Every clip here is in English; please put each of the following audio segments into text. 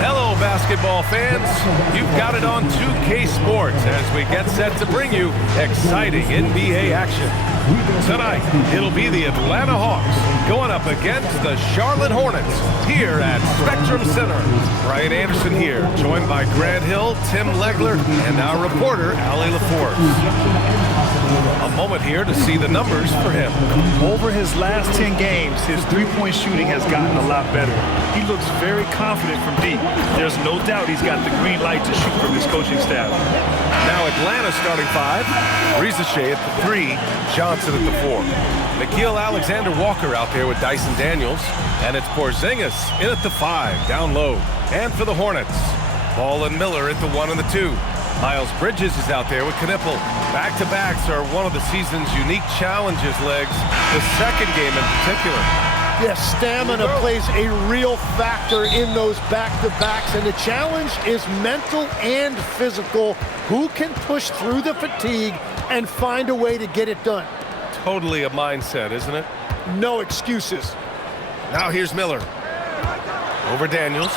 Hello, basketball fans. You've got it on 2K Sports as we get set to bring you exciting NBA action. Tonight, it'll be the Atlanta Hawks going up against the Charlotte Hornets here at Spectrum Center. Brian Anderson here, joined by Grant Hill, Tim Legler, and our reporter, Allie LaForce. A moment here to see the numbers for him. Over his last 10 games, his three-point shooting has gotten a lot better. He looks very confident from deep. There's no doubt he's got the green light to shoot from his coaching staff. Now Atlanta starting five. Rizachet at the 3, Johnson at the 4. Nickeil Alexander-Walker out there with Dyson Daniels. And it's Porzingis in at the 5, down low. And for the Hornets, Ball and Miller at the 1 and the 2. Miles Bridges is out there with Knipple. Back-to-backs are one of the season's unique challenges, Legs. The second game in particular. Yes, stamina plays a real factor in those back-to-backs, and the challenge is mental and physical. Who can push through the fatigue and find a way to get it done? Totally a mindset, isn't it? No excuses. Now here's Miller. Over Daniels.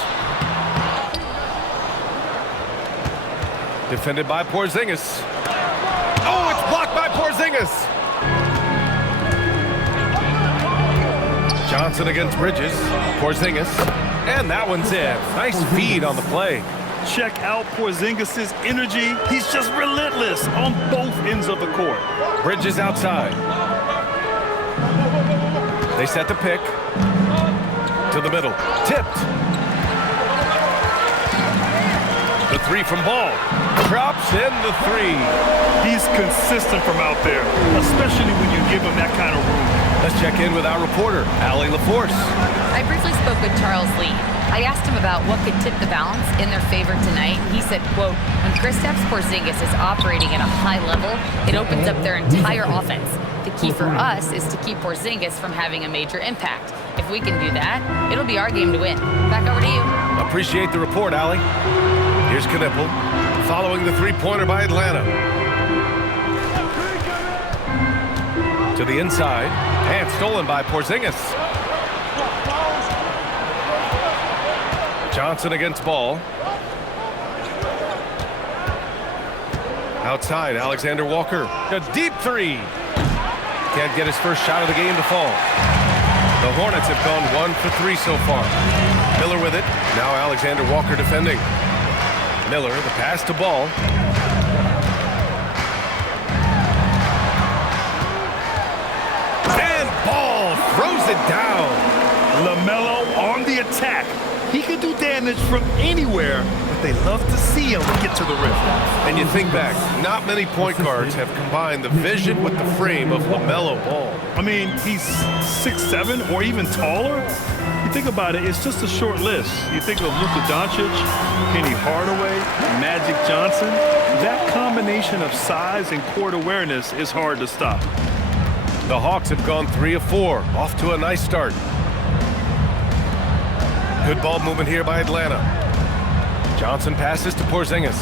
Defended by Porzingis. Oh, it's blocked by Porzingis. Johnson against Bridges. Porzingis. And that one's in. Nice feed on the play. Check out Porzingis' energy. He's just relentless on both ends of the court. Bridges outside. They set the pick. To the middle. Tipped. The 3 from Ball. Drops in the 3. He's consistent from out there, especially when you give him that kind of room. Let's check in with our reporter, Allie LaForce. I briefly spoke with Charles Lee. I asked him about what could tip the balance in their favor tonight. He said, quote, when Kristaps Porzingis is operating at a high level, it opens up their entire offense. The key for us is to keep Porzingis from having a major impact. If we can do that, it'll be our game to win. Back over to you. Appreciate the report, Allie. Here's Knipple, following the three-pointer by Atlanta. To the inside, and stolen by Porzingis. Johnson against Ball. Outside, Alexander-Walker. A deep 3. Can't get his first shot of the game to fall. The Hornets have gone 1 for 3 so far. Miller with it. Now Alexander-Walker defending. Miller, the pass to Ball. And Ball throws it down. LaMelo on the attack. He can do damage from anywhere, but they love to see him get to the rim. And you think back, not many point guards have combined the vision with the frame of LaMelo Ball. I mean, he's 6'7" or even taller. You think about it, it's just a short list. You think of Luka Doncic, Penny Hardaway, Magic Johnson. That combination of size and court awareness is hard to stop. The Hawks have gone 3 of 4, off to a nice start. Good ball movement here by Atlanta. Johnson passes to Porzingis.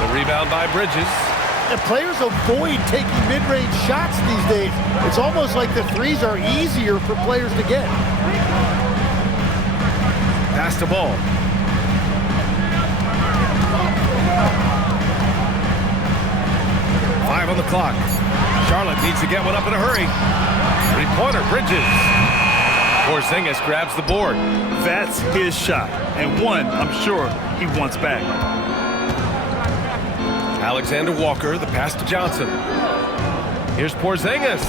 The rebound by Bridges. The players avoid taking mid-range shots these days. It's almost like the 3s are easier for players to get. Pass to Ball. Five on the clock. Charlotte needs to get one up in a hurry. Three-pointer, Bridges. Porzingis grabs the board. That's his shot, and one I'm sure he wants back. Alexander-Walker, the pass to Johnson. Here's Porzingis.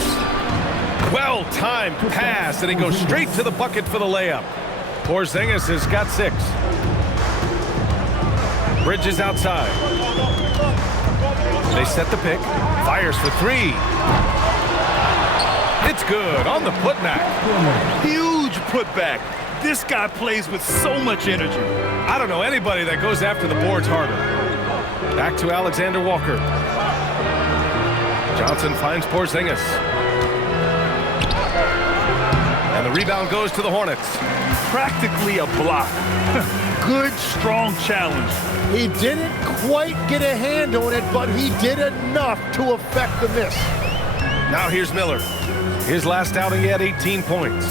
Well-timed pass, and he goes straight to the bucket for the layup. Porzingis has got 6. Bridges outside. They set the pick. Fires for 3. It's good on the putback. Huge putback. This guy plays with so much energy. I don't know anybody that goes after the boards harder. Back to Alexander-Walker. Johnson finds Porzingis. And the rebound goes to the Hornets. Practically a block. good, strong challenge. He didn't quite get a hand on it, but he did enough to affect the miss. Now here's Miller. His last outing, he had 18 points.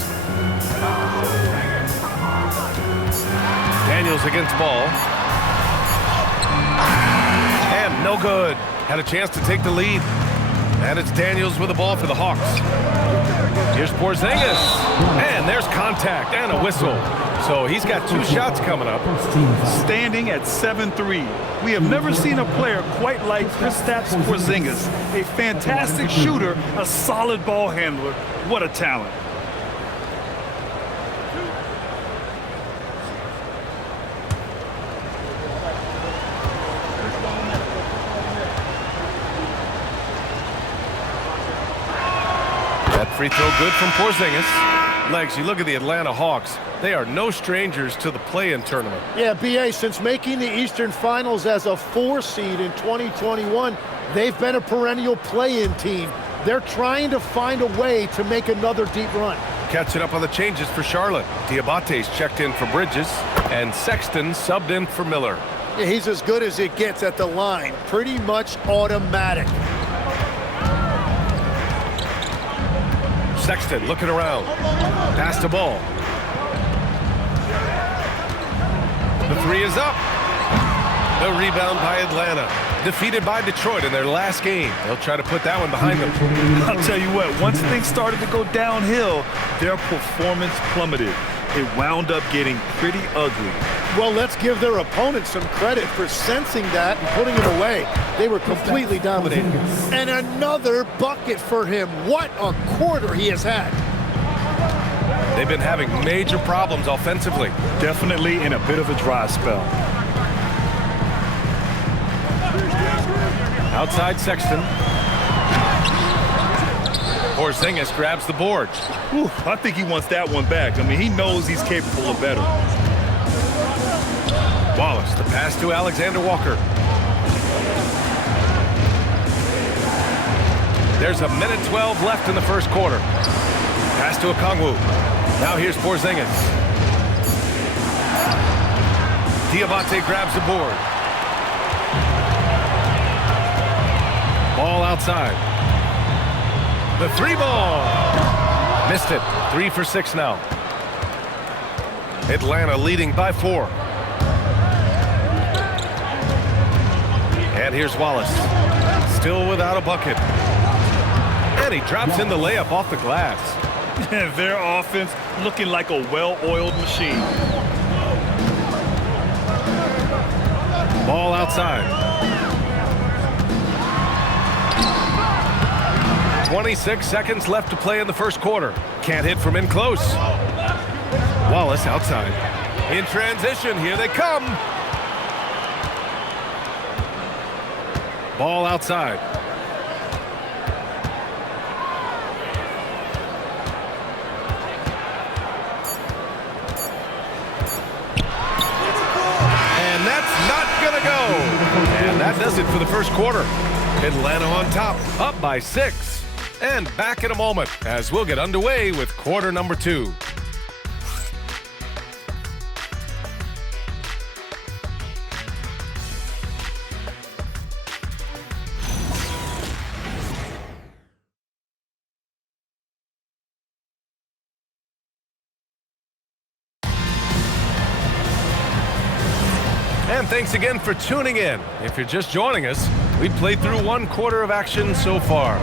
Daniels against ball. And no good. Had a chance to take the lead. And it's Daniels with the ball for the Hawks. Here's Porzingis. And there's contact and a whistle. So he's got 2 shots coming up. Standing at 7-3. We have never seen a player quite like Kristaps Porzingis. A fantastic shooter, a solid ball handler. What a talent. Free throw good from Porzingis. Legs, you look at the Atlanta Hawks. They are no strangers to the play-in tournament. Yeah, B.A., since making the Eastern Finals as a 4 seed in 2021, they've been a perennial play-in team. They're trying to find a way to make another deep run. Catching up on the changes for Charlotte. Diabate's checked in for Bridges, and Sexton subbed in for Miller. Yeah, he's as good as it gets at the line. Pretty much automatic. Sexton looking around. Pass the ball. The 3 is up. The rebound by Atlanta. Defeated by Detroit in their last game. They'll try to put that one behind them. I'll tell you what, once things started to go downhill, their performance plummeted. It wound up getting pretty ugly. Well, let's give their opponents some credit for sensing that and putting it away. They were completely dominated. And another bucket for him. What a quarter he has had. They've been having major problems offensively. Definitely in a bit of a dry spell. Outside Sexton. Porzingis grabs the board. Whew, I think he wants that one back. I mean, he knows he's capable of better. Wallace, the pass to Alexander Walker. There's a minute 12 left in the first quarter. Pass to Okongwu. Now here's Porzingis. Diabate grabs the board. Ball outside. The 3 ball. Missed it. 3 for 6 now. Atlanta leading by 4. And here's Wallace. Still without a bucket. And he drops in the layup off the glass. Their offense looking like a well-oiled machine. Ball outside. 26 seconds left to play in the first quarter. Can't hit from in close. Wallace outside. In transition, here they come. Ball outside. And that's not gonna go. And that does it for the first quarter. Atlanta on top, up by 6. And back in a moment as we'll get underway with quarter number 2. And thanks again for tuning in. If you're just joining us, we played through 1 quarter of action so far.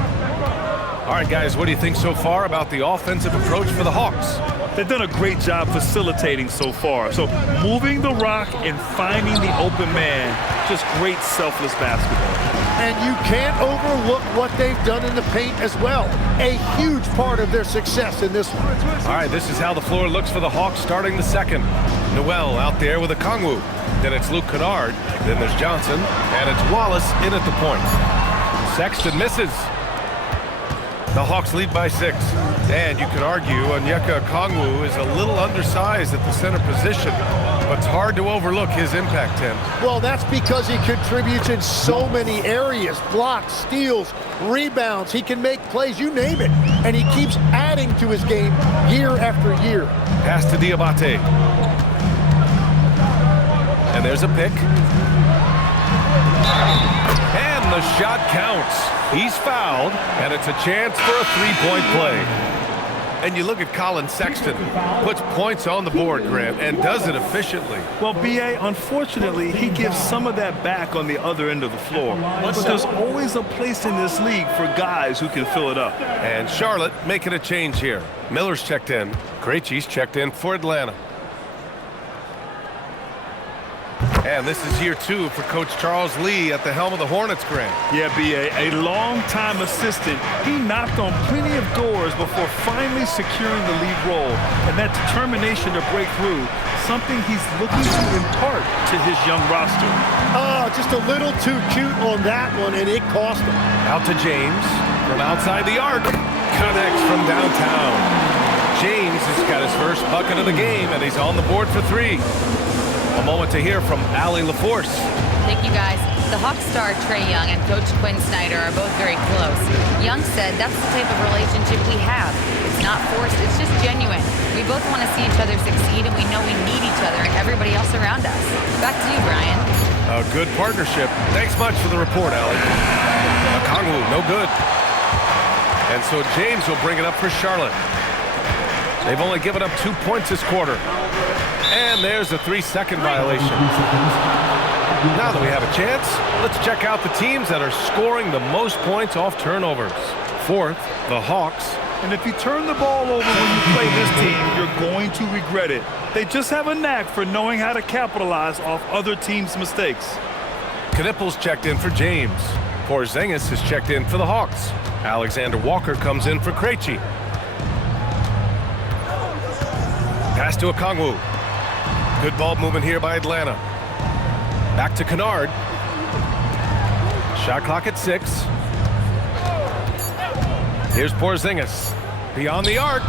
All right, guys, what do you think so far about the offensive approach for the Hawks? They've done a great job facilitating so far. So moving the rock and finding the open man, just great selfless basketball. And you can't overlook what they've done in the paint as well. A huge part of their success in this one. All right, this is how the floor looks for the Hawks starting the second. Noel out there with Okongwu. Then it's Luke Kennard. Then there's Johnson. And it's Wallace in at the point. Sexton misses. The Hawks lead by 6. And you could argue Onyeka Okongwu is a little undersized at the center position, but it's hard to overlook his impact, Tim. Well, that's because he contributes in so many areas. Blocks, steals, rebounds. He can make plays, you name it. And he keeps adding to his game year after year. Pass to Diabate. And there's a pick. And the shot counts. He's fouled, and it's a chance for a three-point play. And you look at Colin Sexton, puts points on the board, Grant, and does it efficiently. Well, B.A., unfortunately, he gives some of that back on the other end of the floor. But there's always a place in this league for guys who can fill it up. And Charlotte making a change here. Miller's checked in. Krejci's checked in for Atlanta. And this is year 2 for Coach Charles Lee at the helm of the Hornets, Grant. Yeah, B.A., a long-time assistant. He knocked on plenty of doors before finally securing the lead role. And that determination to break through, something he's looking to impart to his young roster. Oh, just a little too cute on that one, and it cost him. Out to James from outside the arc. Connects from downtown. James has got his first bucket of the game, and he's on the board for 3. A moment to hear from Allie LaForce. Thank you, guys. The Hawks star Trae Young and Coach Quinn Snyder are both very close. Young said that's the type of relationship we have. It's not forced, it's just genuine. We both want to see each other succeed, and we know we need each other and everybody else around us. Back to you, Brian. A good partnership. Thanks much for the report, Allie. Okongwu, no good. And so James will bring it up for Charlotte. They've only given up 2 points this quarter. And there's a 3-second violation. Now that we have a chance, let's check out the teams that are scoring the most points off turnovers. 4th, the Hawks. And if you turn the ball over when you play this team, you're going to regret it. They just have a knack for knowing how to capitalize off other teams' mistakes. Knippel's checked in for James. Porzingis is checked in for the Hawks. Alexander Walker comes in for Krejci. Pass to Okongwu. Good ball movement here by Atlanta. Back to Kennard. Shot clock at 6. Here's Porzingis. Beyond the arc.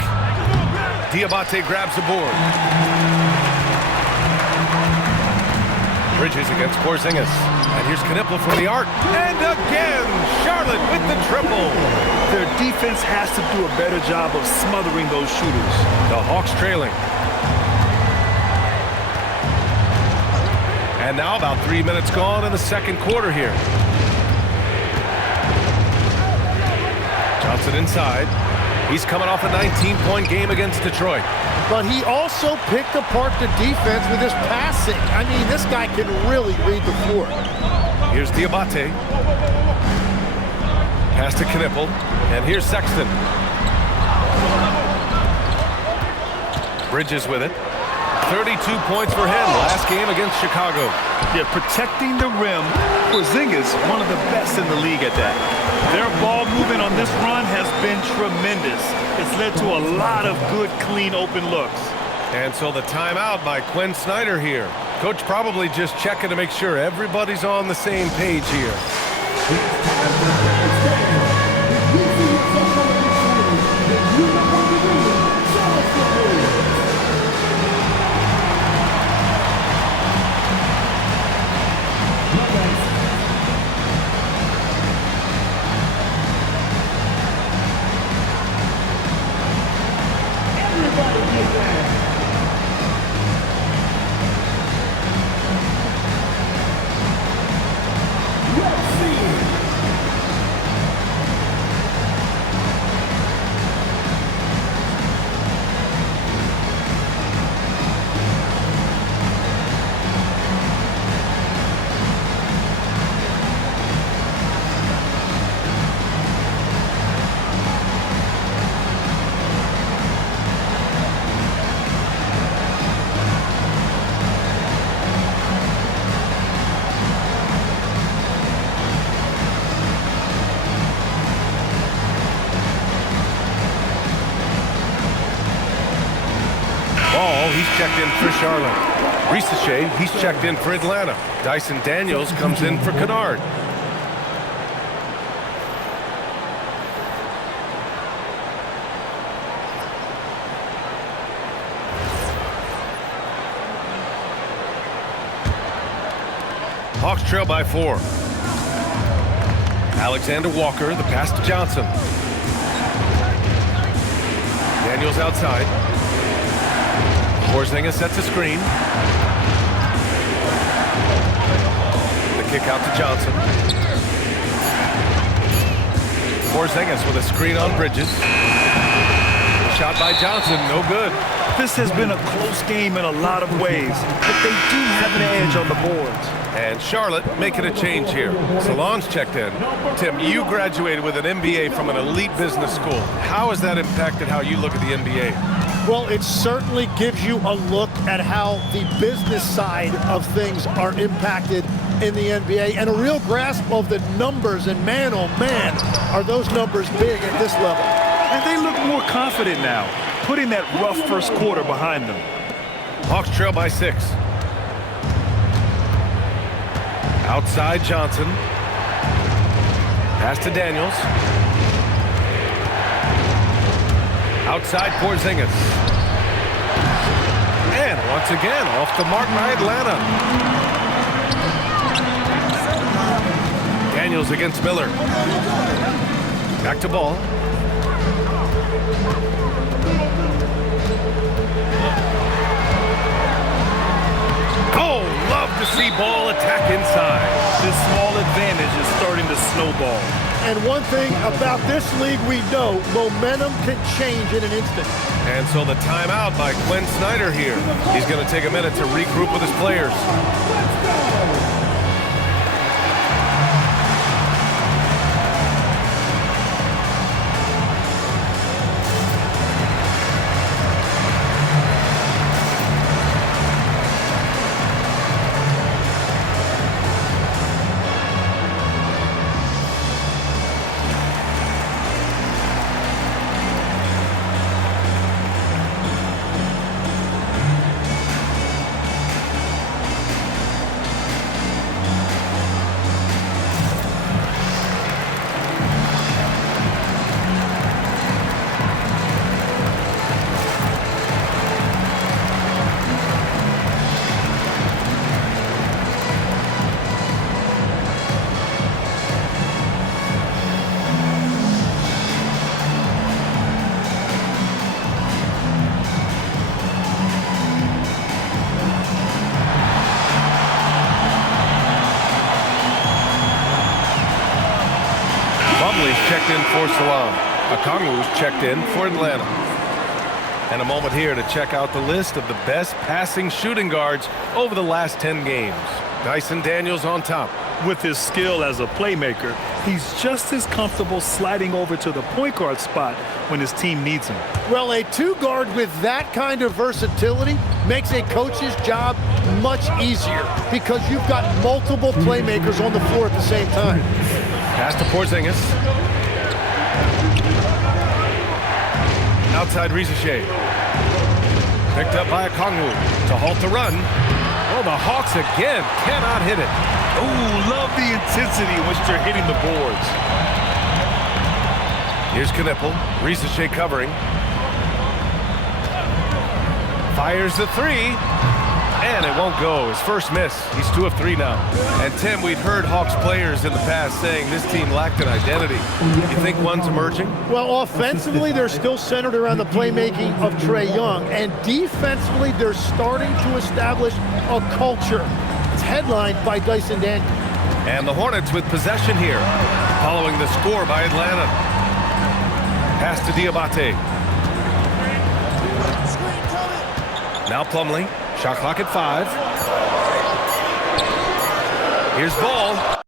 Diabate grabs the board. Bridges against Porzingis. And here's Knippel from the arc. And again, Charlotte with the triple. Their defense has to do a better job of smothering those shooters. The Hawks trailing. And now about 3 minutes gone in the second quarter here. Johnson inside. He's coming off a 19-point game against Detroit. But he also picked apart the defense with his passing. I mean, this guy can really read the floor. Here's Diabate. Pass to Knippel. And here's Sexton. Bridges with it. 32 points for him last game against Chicago. Yeah, protecting the rim. Porzingis, one of the best in the league at that. Their ball movement on this run has been tremendous. It's led to a lot of good, clean, open looks. And so the timeout by Quinn Snyder here. Coach probably just checking to make sure everybody's on the same page here. He's checked in for Charlotte. Risache, he's checked in for Atlanta. Dyson Daniels comes in for Kennard. Hawks trail by 4. Alexander Walker, the pass to Johnson. Daniels outside. Porzingis sets a screen. Kick out to Johnson. Porzingis with a screen on Bridges. Shot by Johnson, no good. This has been a close game in a lot of ways, but they do have an edge on the boards. And Charlotte making a change here. Salon's checked in. Tim, you graduated with an MBA from an elite business school. How has that impacted how you look at the NBA? Well, it certainly gives you a look at how the business side of things are impacted in the NBA and a real grasp of the numbers. And man, oh man, are those numbers big at this level. And they look more confident now, putting that rough first quarter behind them. Hawks trail by 6. Outside Johnson. Pass to Daniels. Outside Porzingis. And once again, off the mark by Atlanta. Daniels against Miller. Back to Ball. Oh, love to see Ball attack inside. This small advantage is starting to snowball. And one thing about this league we know, momentum can change in an instant. And so the timeout by Quinn Snyder here. He's going to take a minute to regroup with his players. Checked in for Salon. Okongwu's checked in for Atlanta. And a moment here to check out the list of the best passing shooting guards over the last 10 games. Dyson Daniels on top. With his skill as a playmaker, he's just as comfortable sliding over to the point guard spot when his team needs him. Well, a two guard with that kind of versatility makes a coach's job much easier because you've got multiple playmakers on the floor at the same time. Pass to Porzingis. Outside Rizachet. Picked up by Okongwu to halt the run. Oh, the Hawks again cannot hit it. Ooh, love the intensity in which they're hitting the boards. Here's Knippel. Rizachet covering. Fires the three. And it won't go. His first miss. He's 2 of 3 now. And Tim, we've heard Hawks players in the past saying this team lacked an identity. You think one's emerging? Well, offensively, they're still centered around the playmaking of Trae Young. And defensively, they're starting to establish a culture. It's headlined by Dyson Daniels. And the Hornets with possession here, following the score by Atlanta. Pass to Diabate. Now Plumlee. Shot clock at 5. Here's Ball.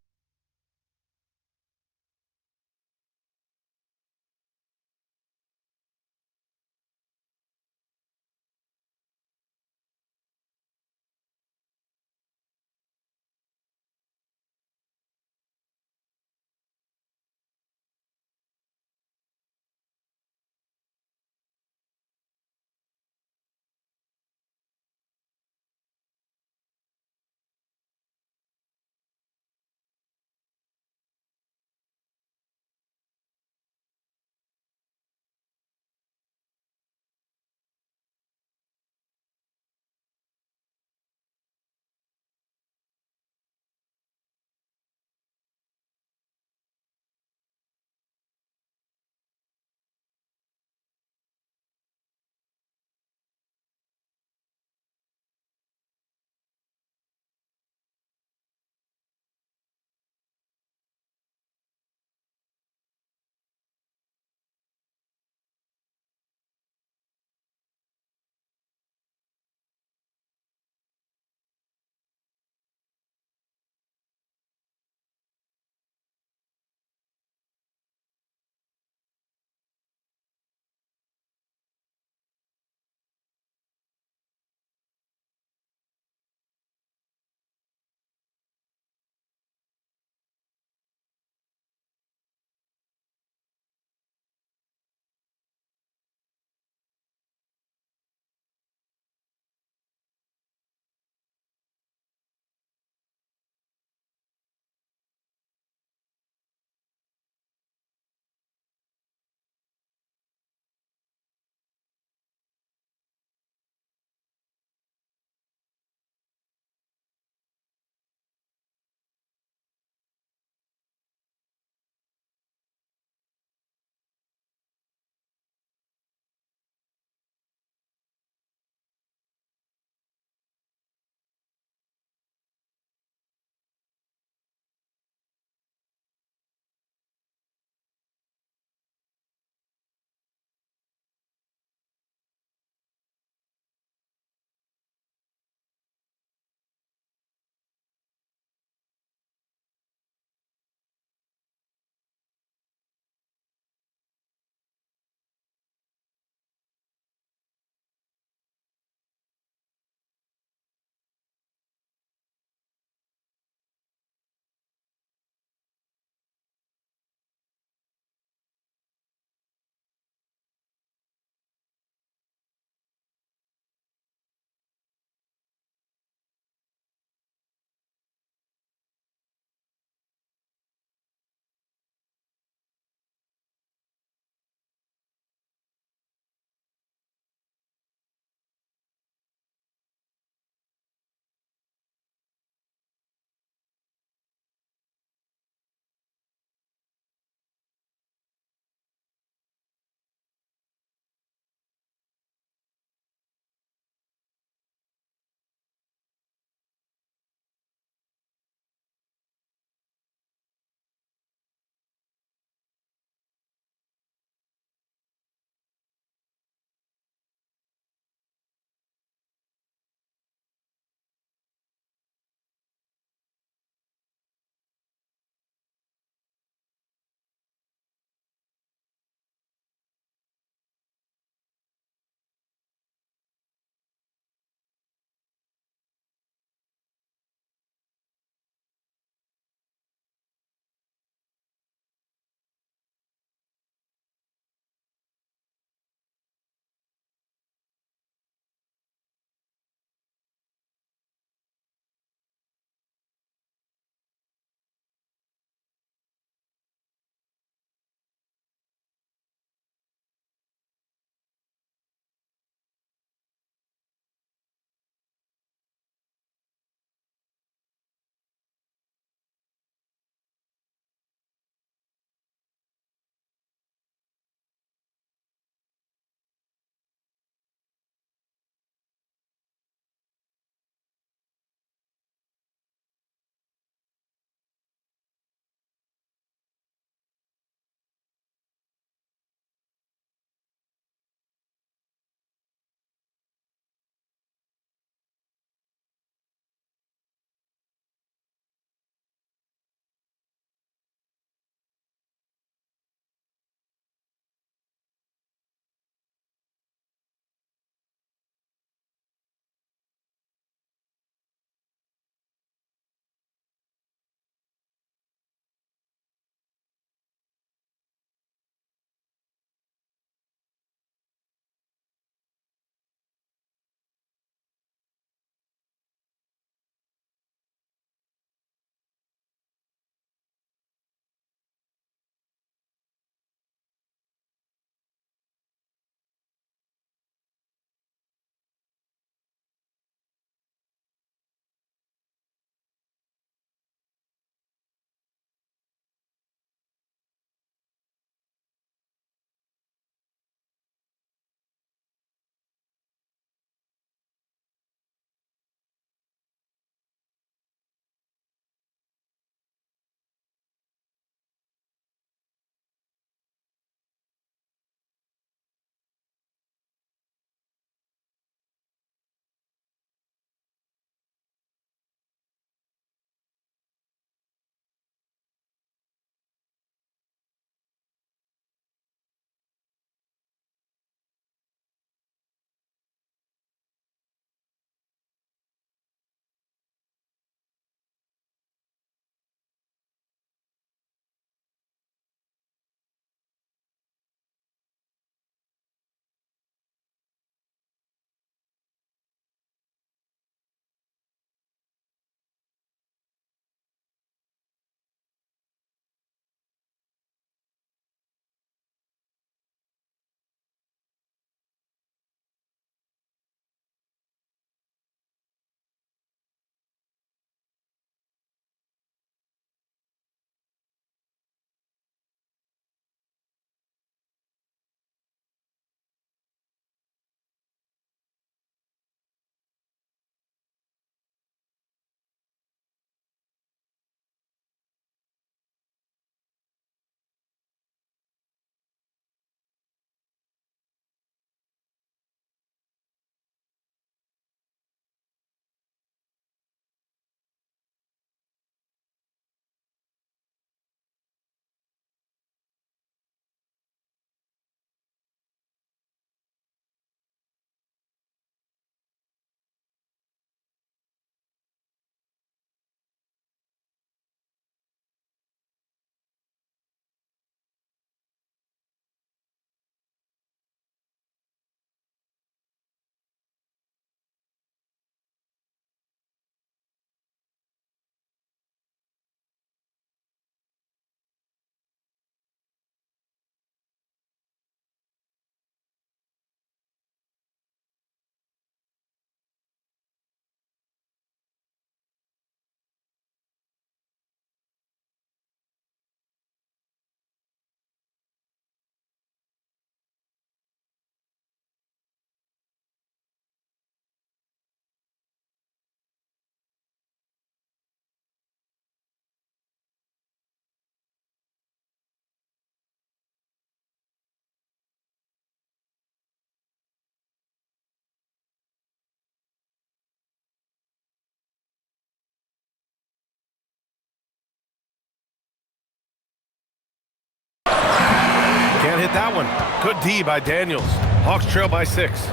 that one. Good D by Daniels. Hawks trail by 6.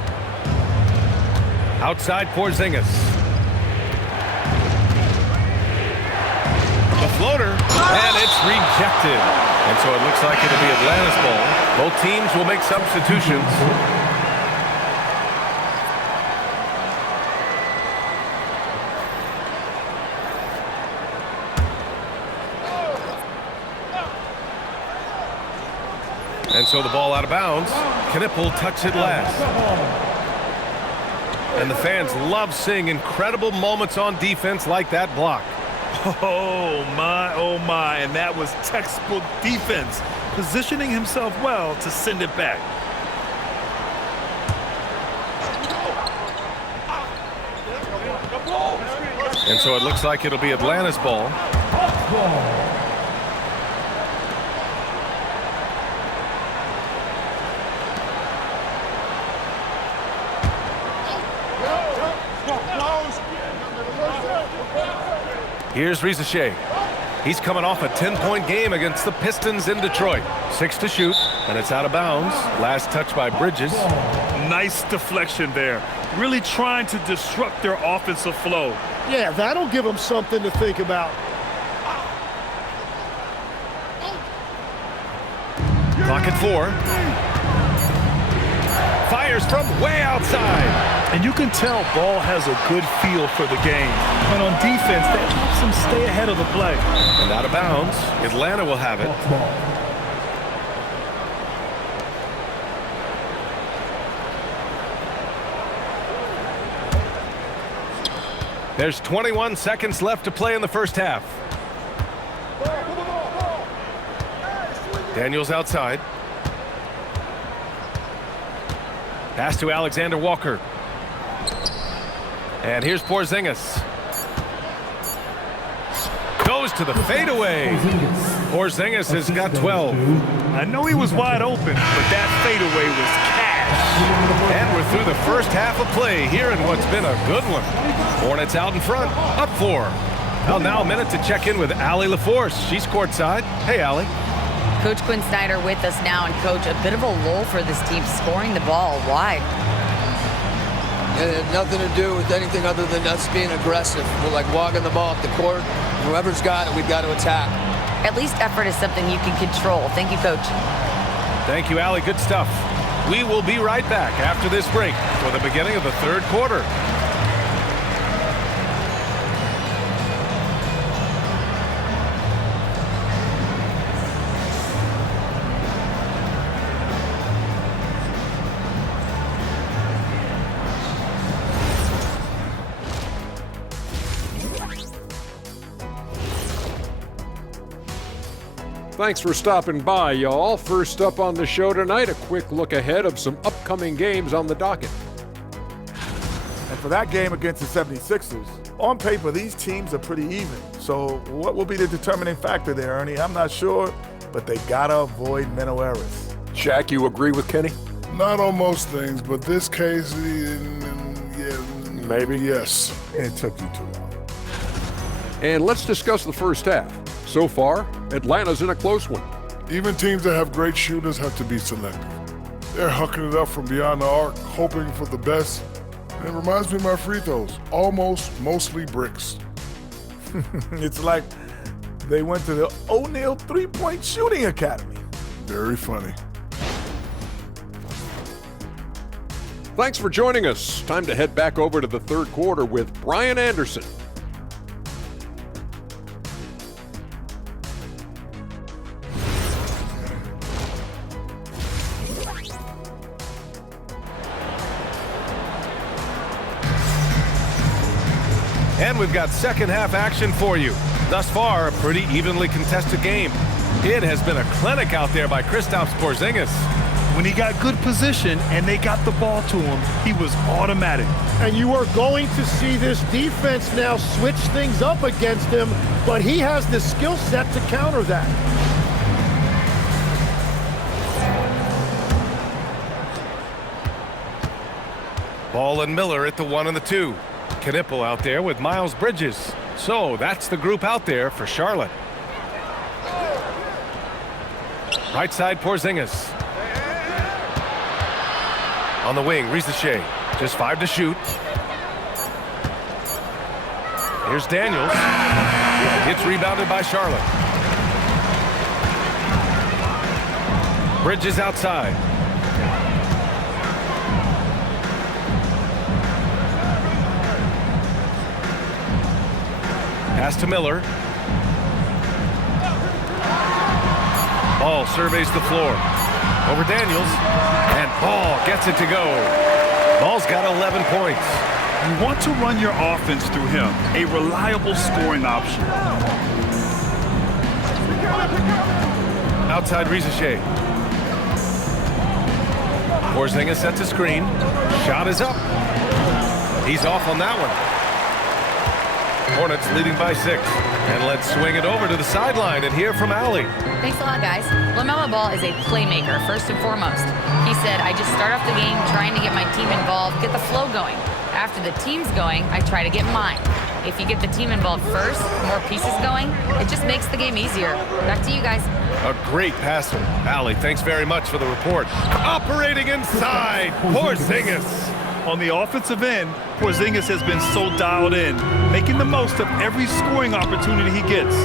Outside Porzingis. The floater, and it's rejected. And so it looks like it'll be Atlanta's ball. Both teams will make substitutions. And so the ball out of bounds. Knipple touched it last. And the fans love seeing incredible moments on defense like that block. Oh my, and that was textbook defense, positioning himself well to send it back. And so it looks like it'll be Atlanta's ball. Here's Rizachet. He's coming off a 10-point game against the Pistons in Detroit. 6 to shoot, and it's out of bounds. Last touch by Bridges. Nice deflection there. Really trying to disrupt their offensive flow. Yeah, that'll give them something to think about. Clock at 4. Fires from way outside. And you can tell Ball has a good feel for the game. And on defense, that helps him stay ahead of the play. And out of bounds. Atlanta will have it. There's 21 seconds left to play in the first half. Daniels outside. Pass to Alexander Walker. And here's Porzingis. Goes to the fadeaway. Porzingis has got 12. I know he was wide open, but that fadeaway was cash. And we're through the first half of play here in what's been a good one. Hornets out in front, up 4. Well, now a minute to check in with Allie LaForce. She's courtside. Hey, Allie. Coach Quinn Snyder with us now, and Coach, a bit of a lull for this team scoring the ball. Why? It had nothing to do with anything other than us being aggressive. We're like walking the ball up the court. Whoever's got it, we've got to attack. At least effort is something you can control. Thank you, Coach. Thank you, Allie. Good stuff. We will be right back after this break for the beginning of the third quarter. Thanks for stopping by, y'all. First up on the show tonight, a quick look ahead of some upcoming games on the docket. And for that game against the 76ers, on paper, these teams are pretty even. So what will be the determining factor there, Ernie? I'm not sure, but they gotta avoid mental errors. Shaq, you agree with Kenny? Not on most things, but this case, yeah, Maybe. yes. It took you too long. And let's discuss the first half. So far, Atlanta's in a close one. Even teams that have great shooters have to be selective. They're hucking it up from beyond the arc, hoping for the best. And it reminds me of my free throws. Almost, mostly bricks. It's like they went to the O'Neal three-point shooting academy. Very funny. Thanks for joining us. Time to head back over to the third quarter with Brian Anderson. And we've got second half action for you. Thus far, a pretty evenly contested game. It has been a clinic out there by Kristaps Porzingis. When he got good position and they got the ball to him, he was automatic. And you are going to see this defense now switch things up against him, but he has the skill set to counter that. Ball and Miller at the 1 and the 2. Knipple out there with Miles Bridges. So that's the group out there for Charlotte. Right side Porzingis. On the wing, Risache. Just 5 to shoot. Here's Daniels. Gets rebounded by Charlotte. Bridges outside. Pass to Miller. Ball surveys the floor. Over Daniels. And Ball gets it to go. Ball's got 11 points. You want to run your offense through him, a reliable scoring option. Outside Risache. Porzingis sets a screen. Shot is up. He's off on that one. Hornets leading by 6. And let's swing it over to the sideline and hear from Allie. Thanks a lot, guys. LaMelo Ball is a playmaker, first and foremost. He said, I just start off the game trying to get my team involved, get the flow going. After the team's going, I try to get mine. If you get the team involved first, more pieces going, it just makes the game easier. Back to you guys. A great passer. Allie, thanks very much for the report. Operating inside, Porzingis. On the offensive end, Porzingis has been so dialed in, making the most of every scoring opportunity he gets.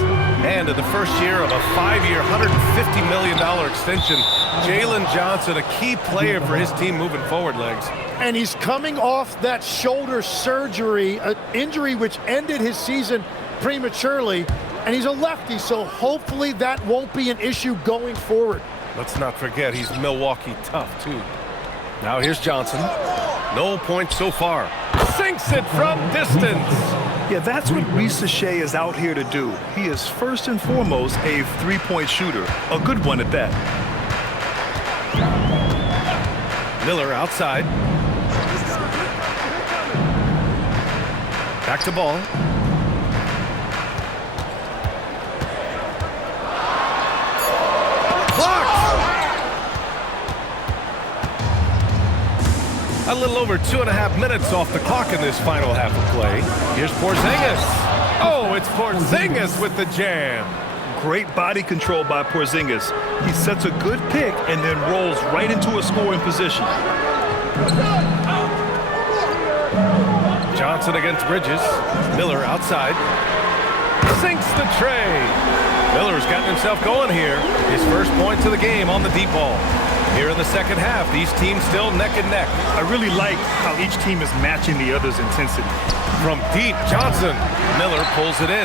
And in the first year of a 5-year, $150 million extension, Jalen Johnson, a key player for his team moving forward, Legs. And he's coming off that shoulder surgery, an injury which ended his season prematurely. And he's a lefty, so hopefully that won't be an issue going forward. Let's not forget he's Milwaukee tough, too. Now here's Johnson. No points so far. Sinks it from distance. Yeah, that's what Risache is out here to do. He is first and foremost a three-point shooter, a good one at that. Miller outside. Back to Ball. A little over 2.5 minutes off the clock in this final half of play. Here's Porzingis. Oh, it's Porzingis with the jam. Great body control by Porzingis. He sets a good pick and then rolls right into a scoring position. Johnson against Bridges. Miller outside. Sinks the tray. Miller's gotten himself going here. His first points of the game on the deep ball. Here in the second half, these teams still neck and neck. I really like how each team is matching the other's intensity. From deep, Johnson. Miller pulls it in.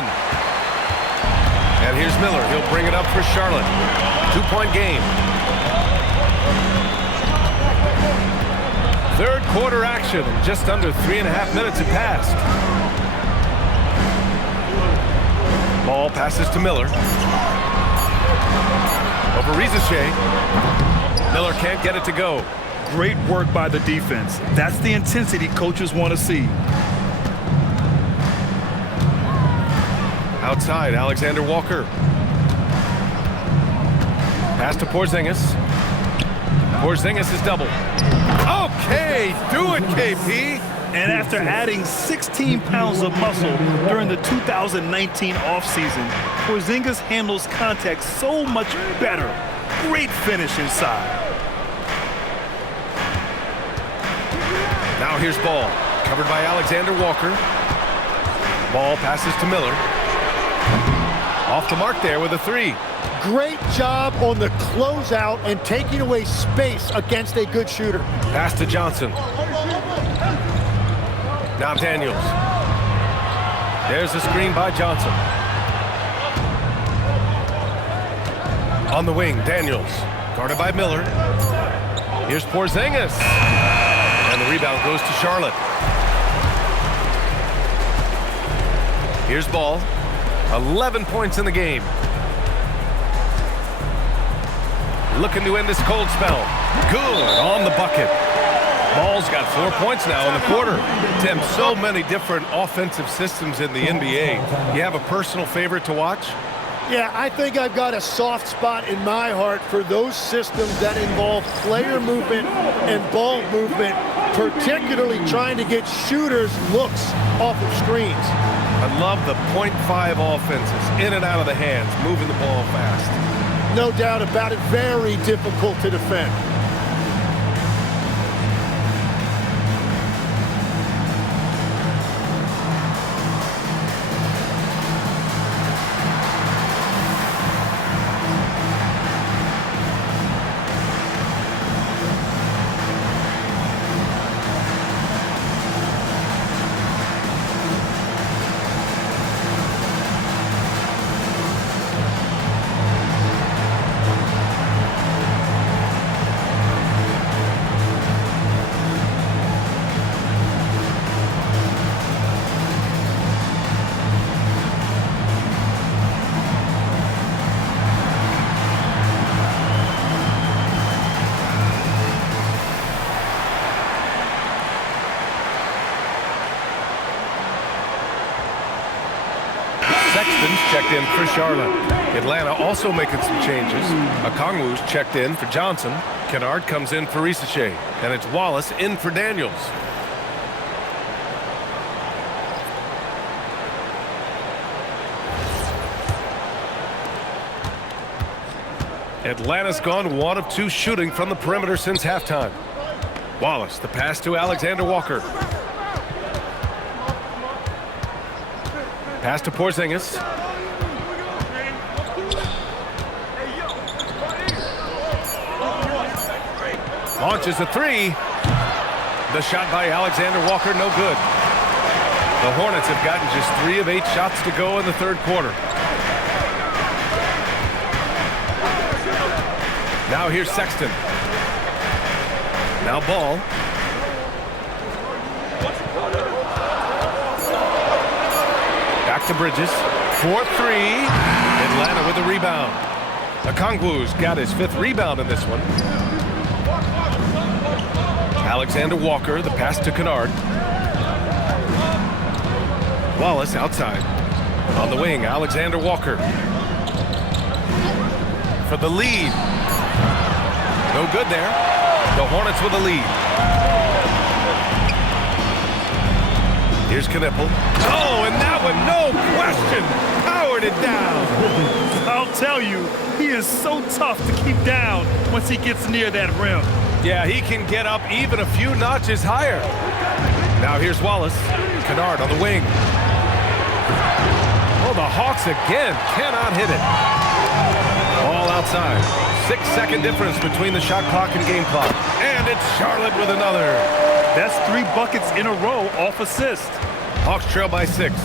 And here's Miller. He'll bring it up for Charlotte. 2-point game. Third quarter action. Just under 3.5 minutes have passed. Ball passes to Miller. Over Risache. Miller can't get it to go. Great work by the defense. That's the intensity coaches want to see. Outside, Alexander Walker. Pass to Porzingis. Porzingis is double. Okay, do it, KP. And after adding 16 pounds of muscle during the 2019 offseason, Porzingis handles contact so much better. Great finish inside. Now here's Ball, covered by Alexander Walker. Ball passes to Miller. Off the mark there with a 3. Great job on the closeout and taking away space against a good shooter. Pass to Johnson. Now Daniels. There's the screen by Johnson. On the wing, Daniels. Guarded by Miller. Here's Porzingis. And the rebound goes to Charlotte. Here's Ball. 11 points in the game. Looking to end this cold spell. Good on the bucket. Ball's got 4 points now in the quarter. Tim, so many different offensive systems in the NBA. You have a personal favorite to watch? Yeah, I think I've got a soft spot in my heart for those systems that involve player movement and ball movement, particularly trying to get shooters looks off of screens. I love the .5 offenses, in and out of the hands, moving the ball fast. No doubt about it, very difficult to defend. checked in for Charlotte. Atlanta also making some changes. Okongwu's checked in for Johnson. Kennard comes in for Risache. And it's Wallace in for Daniels. Atlanta's gone 1 of 2 shooting from the perimeter since halftime. Wallace, the pass to Alexander Walker. Pass to Porzingis. Launches a 3. The shot by Alexander Walker, no good. The Hornets have gotten just 3 of 8 shots to go in the third quarter. Now here's Sexton. Now Ball. Back to Bridges. 4-3. Atlanta with a rebound. Okongwu's got his 5th rebound in this one. Alexander Walker, the pass to Kennard. Wallace outside. On the wing, Alexander Walker. For the lead. No good there. The Hornets with a lead. Here's Knipple. Oh, and that one, no question, powered it down. I'll tell you, he is so tough to keep down once he gets near that rim. Yeah, he can get up even a few notches higher. Now here's Wallace. Kennard on the wing. Oh, the Hawks again cannot hit it. All outside. 6-second difference between the shot clock and game clock. And it's Charlotte with another. That's 3 buckets in a row off assist. Hawks trail by 6.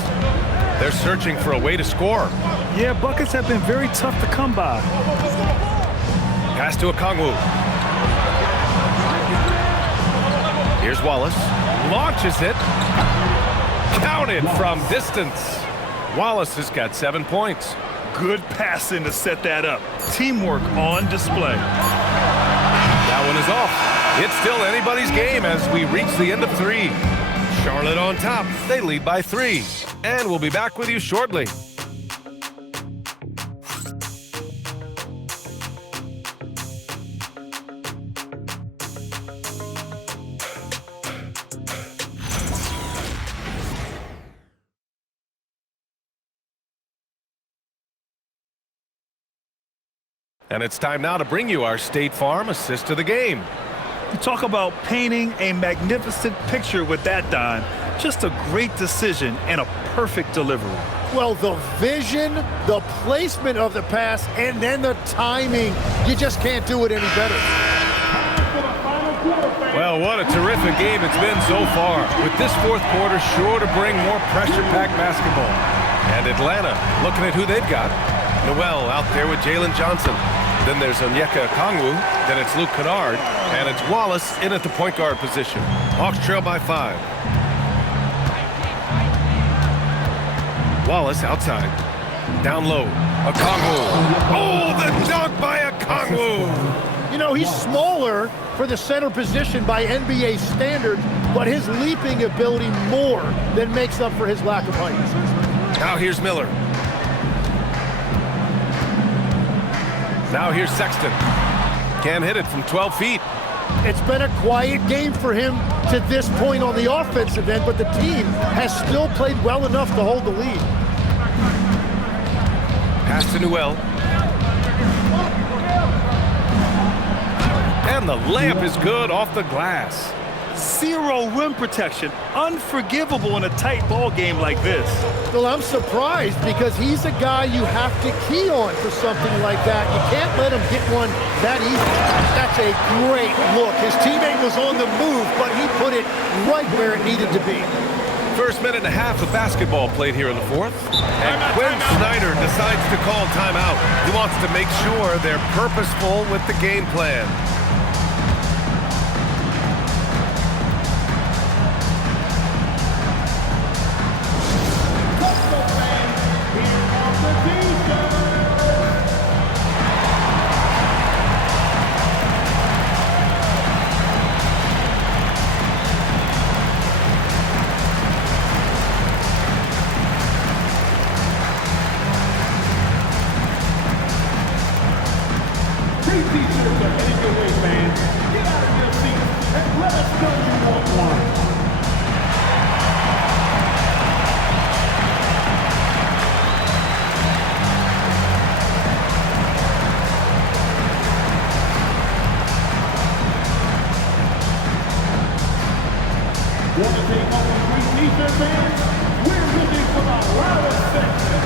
They're searching for a way to score. Yeah, buckets have been very tough to come by. Pass to Okongwu. Here's Wallace. Launches it. Counted from distance. Wallace has got 7 points. Good passing to set that up. Teamwork on display. That one is off. It's still anybody's game as we reach the end of 3. Charlotte on top. They lead by 3. And we'll be back with you shortly. And it's time now to bring you our State Farm assist of the game. You talk about painting a magnificent picture with that, Don. Just a great decision and a perfect delivery. Well, the vision, the placement of the pass, and then the timing. You just can't do it any better. Well, what a terrific game it's been so far. With this fourth quarter sure to bring more pressure-packed basketball. And Atlanta looking at who they've got. Noel out there with Jalen Johnson. Then there's Onyeka Okongwu. Then it's Luke Kennard. And it's Wallace in at the point guard position. Hawks trail by 5. Wallace outside. Down low. Okongwu. Oh, the dunk by Okongwu. You know, he's smaller for the center position by NBA standards, but his leaping ability more than makes up for his lack of height. Now here's Miller. Now here's Sexton. Can't hit it from 12 feet. It's been a quiet game for him to this point on the offensive end, but the team has still played well enough to hold the lead. Pass to Noel. And the layup is good off the glass. Zero rim protection. Unforgivable in a tight ball game like this. Well, I'm surprised because he's a guy you have to key on for something like that. You can't let him get one that easy. That's a great look. His teammate was on the move, but he put it right where it needed to be. First minute and a half of basketball played here in the fourth. And Quinn Snyder decides to call timeout. He wants to make sure they're purposeful with the game plan. t-shirts are heading your way, fans. Get out of your seats and let us know you want one. Want to take home a free t-shirt, fans? We're looking for the loudest section.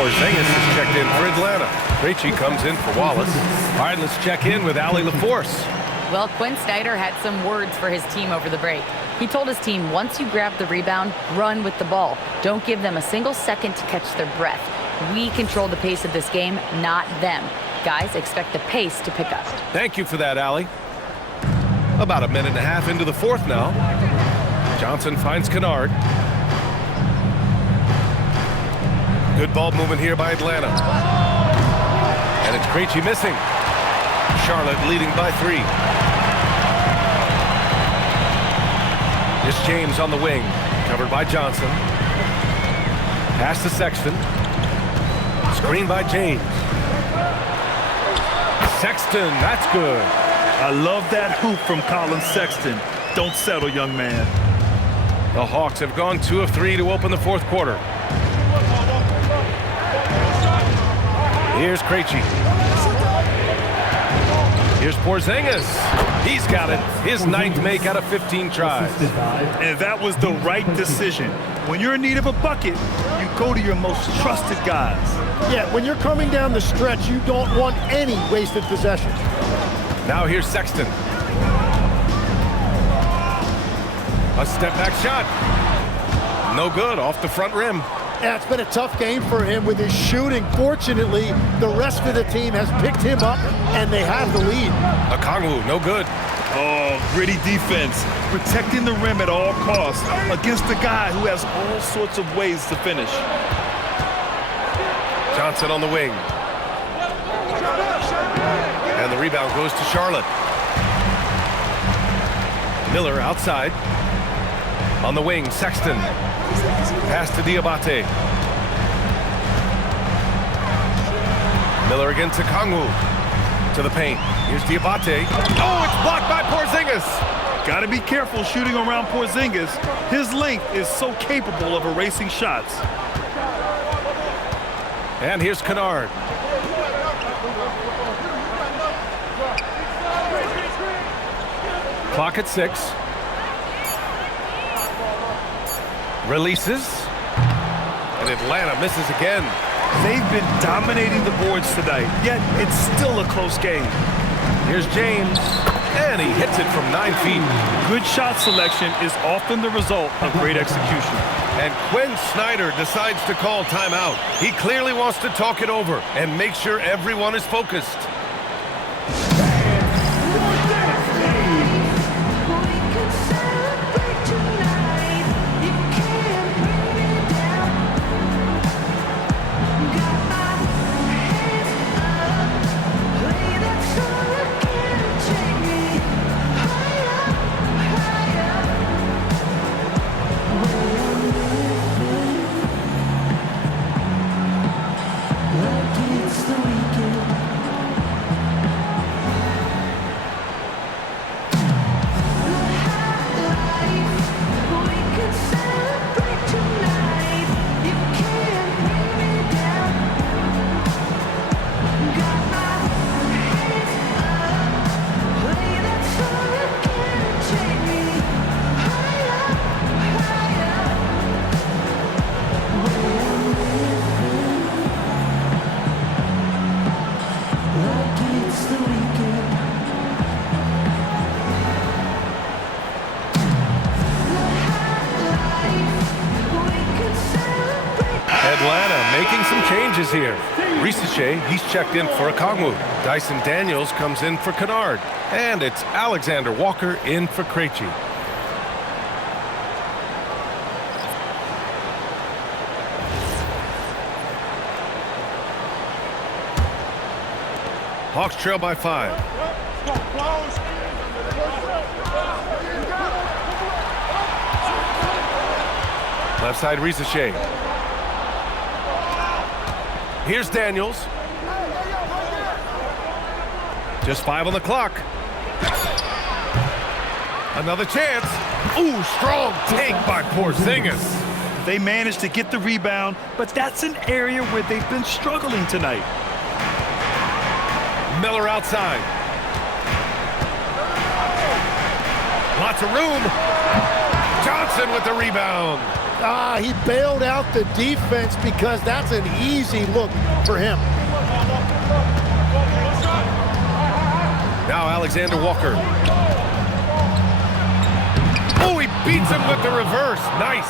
Porzingis is checked in for Atlanta. Krejci comes in for Wallace. All right, let's check in with Allie LaForce. Well, Quinn Snyder had some words for his team over the break. He told his team, once you grab the rebound, run with the ball. Don't give them a single second to catch their breath. We control the pace of this game, not them. Guys, expect the pace to pick up. Thank you for that, Allie. About a minute and a half into the fourth now. Johnson finds Kennard. Good ball movement here by Atlanta. And it's Krejci missing. Charlotte leading by 3. It's James on the wing, covered by Johnson. Pass to Sexton. Screen by James. Sexton, that's good. I love that hoop from Colin Sexton. Don't settle, young man. The Hawks have gone 2 of 3 to open the fourth quarter. Here's Krejci. Here's Porzingis. He's got it. His 9th make out of 15 tries. And that was the right decision. When you're in need of a bucket, you go to your most trusted guys. Yeah, when you're coming down the stretch, you don't want any wasted possessions. Now here's Sexton. A step-back shot. No good, off the front rim. Yeah, it's been a tough game for him with his shooting. Fortunately, the rest of the team has picked him up, and they have the lead. Okongwu, no good. Oh, gritty defense. Protecting the rim at all costs against a guy who has all sorts of ways to finish. Johnson on the wing. And the rebound goes to Charlotte. Miller outside. On the wing, Sexton. Pass to Diabate. Miller again to Okongwu. To the paint. Here's Diabate. Oh, it's blocked by Porzingis. Got to be careful shooting around Porzingis. His length is so capable of erasing shots. And here's Kennard. Clock at 6. Releases. And Atlanta misses again. They've been dominating the boards tonight, yet it's still a close game. Here's James. And he hits it from 9 feet. Good shot selection is often the result of great execution. And Quinn Snyder decides to call timeout. He clearly wants to talk it over and make sure everyone is focused. Atlanta making some changes here. Risache, he's checked in for Okongwu. Dyson Daniels comes in for Kennard. And it's Alexander Walker in for Krejci. Hawks trail by 5. Left side, Risache. Here's Daniels. Just 5 on the clock. Another chance. Ooh, strong take by Porzingis. They managed to get the rebound, but that's an area where they've been struggling tonight. Miller outside. Lots of room. Johnson with the rebound. He bailed out the defense because that's an easy look for him. Now Alexander Walker. Oh, he beats him with the reverse. Nice.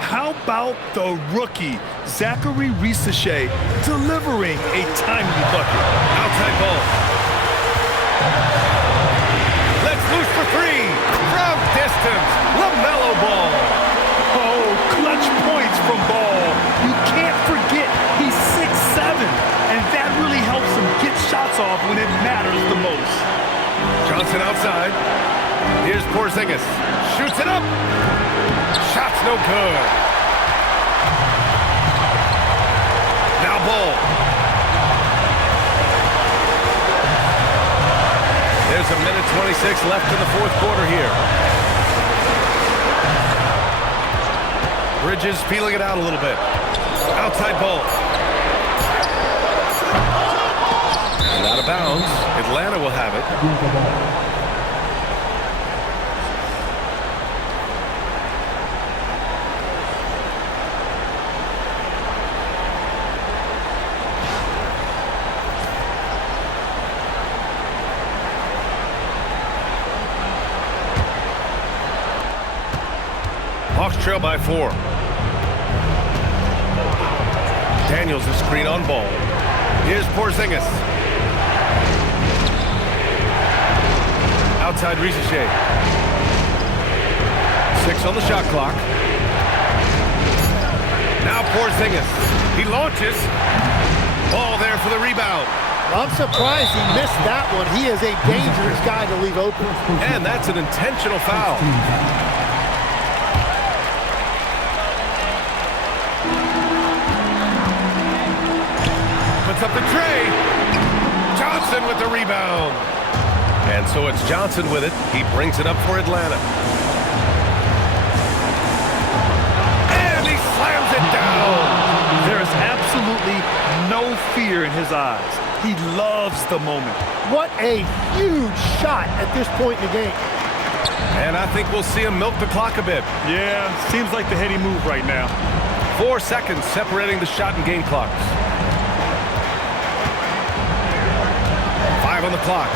How about the rookie, Zachary Risache, delivering a timely bucket? Outside ball. Let's loose for 3. From distance. LaMelo Ball. Oh, clutch points from Ball. You can't forget he's 6'7", and that really helps him get shots off when it matters the most. Johnson outside. Here's Porzingis. Shoots it up. Shot's no good. Now Ball. There's a minute 26 left in the fourth quarter here. Bridges feeling it out a little bit. Outside Ball. Out of bounds. Atlanta will have it. Hawks trail by 4. Daniels the screen on ball. Here's Porzingis. Outside Ricochet. 6 on the shot clock. Now Porzingis. He launches. Ball there for the rebound. I'm surprised he missed that one. He is a dangerous guy to leave open. And that's an intentional foul. Up the tray. Johnson with the rebound. And so it's Johnson with it. He brings it up for Atlanta. And he slams it down. There is absolutely no fear in his eyes. He loves the moment. What a huge shot at this point in the game. And I think we'll see him milk the clock a bit. Yeah, seems like the heady move right now. 4 seconds separating the shot and game clocks. 5 on the clock.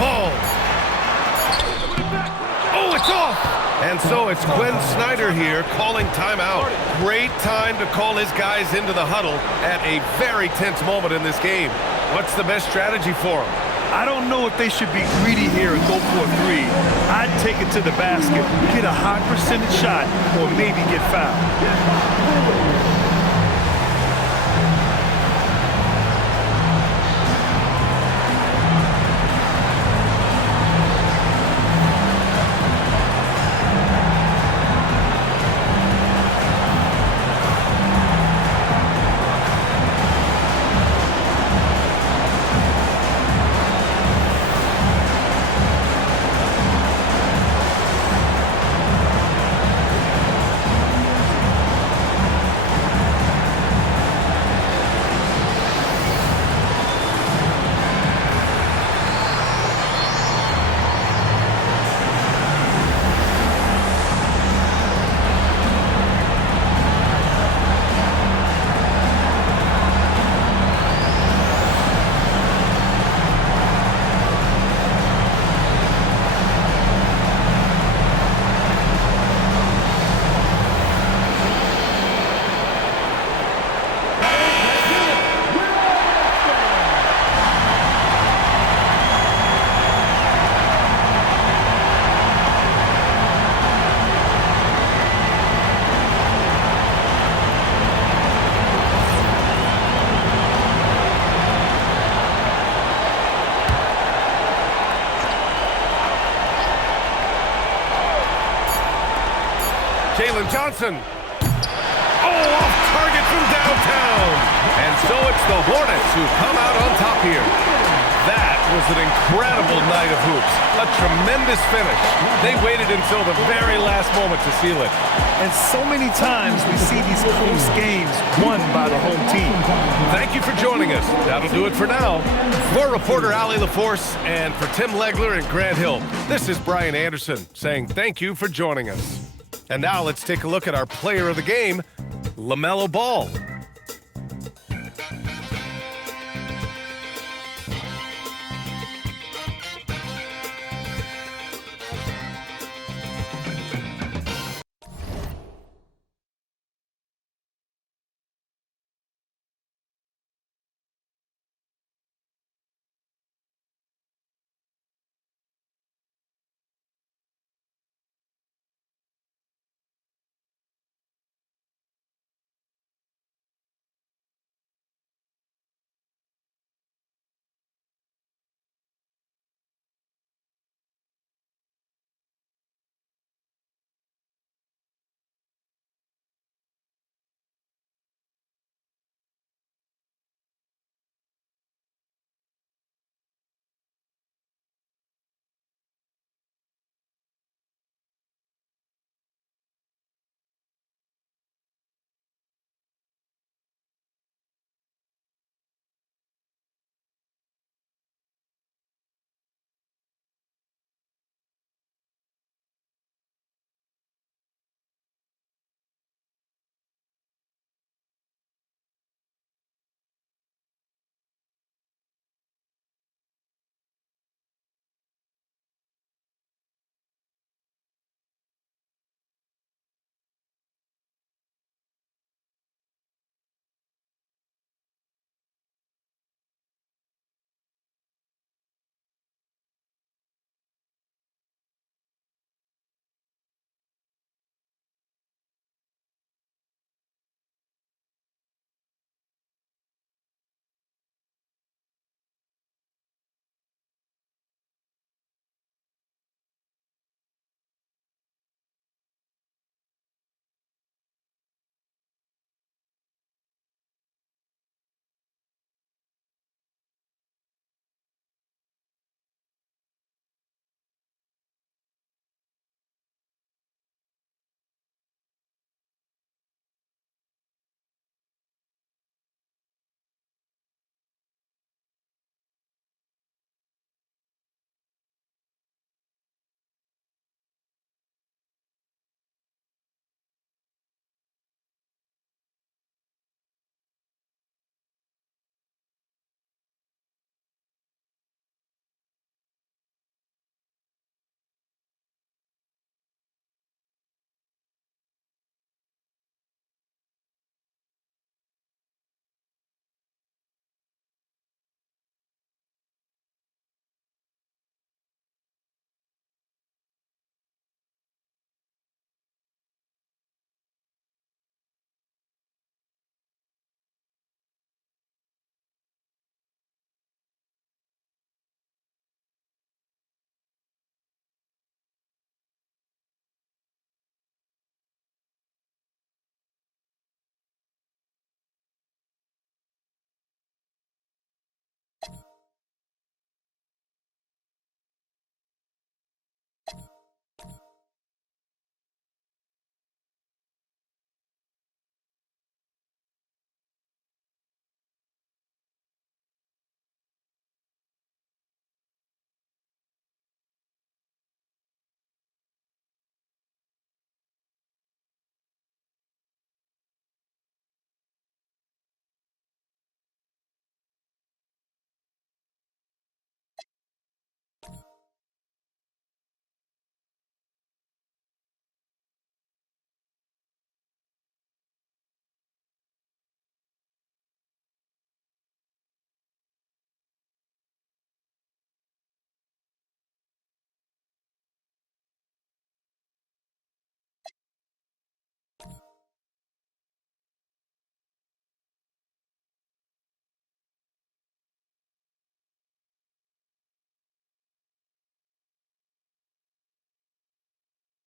Ball. Oh, it's off. And so it's Quinn Snyder here calling timeout. Great time to call his guys into the huddle at a very tense moment in this game. What's the best strategy for him? I don't know if they should be greedy here and go for a 3. I'd take it to the basket, get a high percentage shot, or maybe get fouled. Jalen Johnson. Oh, off target from downtown. And so it's the Hornets who come out on top here. That was an incredible night of hoops. A tremendous finish. They waited until the very last moment to seal it. And so many times we see these close games won by the home team. Thank you for joining us. That'll do it for now. For reporter Allie LaForce and for Tim Legler and Grant Hill, this is Brian Anderson saying thank you for joining us. And now let's take a look at our player of the game, LaMelo Ball.